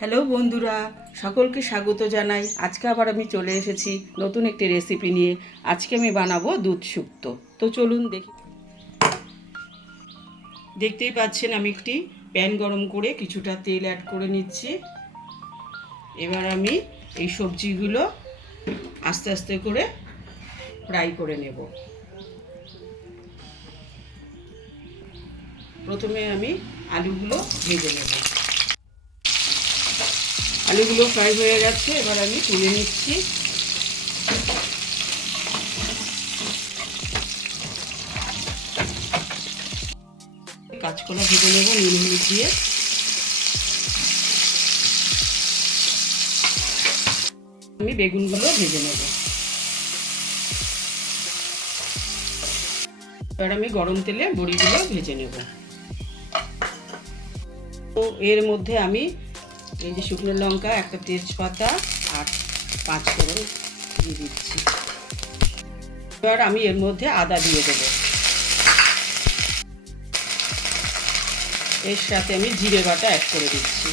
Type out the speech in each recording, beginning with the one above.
Hello বন্ধুরা, সকলকে স্বাগত জানাই। আজকে আবার আমি চলে এসেছি নতুন একটি রেসিপি নিয়ে। আজকে আমি বানাবো দুধ শুক্তো। তো চলুন দেখি। দেখতেই পাচ্ছেন আমি একটি প্যান গরম করে কিছুটা তেল অ্যাড করে নিচ্ছি। এবার আমি এই সবজিগুলো আস্তে আস্তে করে ফ্রাই করে নেব। প্রথমে আমি আলুগুলো ভেজে নেব। আলুগুলো ফ্রাই হয়ে গেছে, এবার আমি তুলে নিচ্ছি। কাঁচকলা ভেজে নেব নুন হলুদ দিয়ে। আমি বেগুনগুলো ভেজে নেব। এবার আমি গরম তেলে বড়িগুলো ভেজে নেব। তো এর মধ্যে আমি এই যে শুকনো লঙ্কা, একটা তেজপাতা আর 5 ফোড়ন দিয়ে দিচ্ছি। এবার আমি এর মধ্যে আদা দিয়ে দেব। এর সাথে আমি জিরে বাটা অ্যাড করে দিচ্ছি।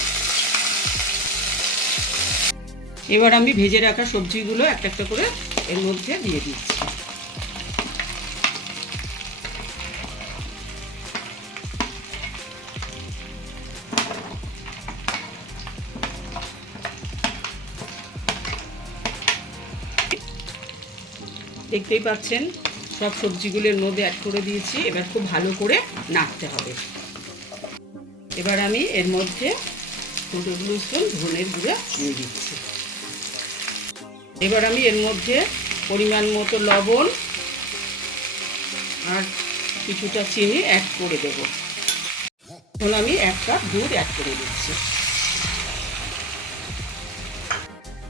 এবার আমি ভেজে রাখা সবজিগুলো একটা একটা করে এর মধ্যে দিয়ে দিচ্ছি। দেখতেই পাচ্ছেন সব সবজিগুলোর মধ্যে অ্যাড করে দিয়েছি। এবার খুব ভালো করে নাড়তে হবে। এবার আমি এর মধ্যে 2 টেবিল স্পুন ধনের গুঁড়ো দিয়ে দিচ্ছি। এবার আমি এর মধ্যে পরিমাণ মতো লবণ আর কিছুটা চিনি অ্যাড করে দেব। এখন আমি 1 কাপ দুধ অ্যাড করে দিচ্ছি।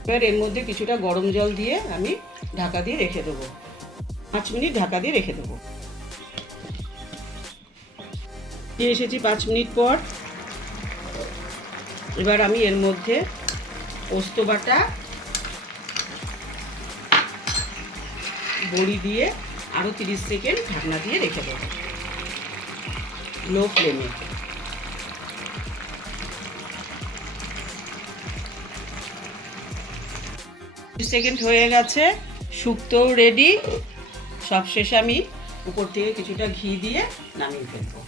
এবার এর মধ্যে কিছুটা গরম জল দিয়ে আমি ঢাকা দিয়ে রেখে দেবো। 5 মিনিট ঢাকা দিয়ে রেখে দেবো। দিয়ে এসেছি 5 মিনিট পর। এবার আমি এর মধ্যে পোস্ত বাটা, বড়ি দিয়ে আরও 30 সেকেন্ড ঢাকনা দিয়ে রেখে দেবো লো ফ্লেমে। 30 সেকেন্ড হয়ে গেছে, শুক্তোও রেডি। সবশেষে আমি উপর থেকে কিছুটা ঘি দিয়ে নামিয়ে ফেলবো।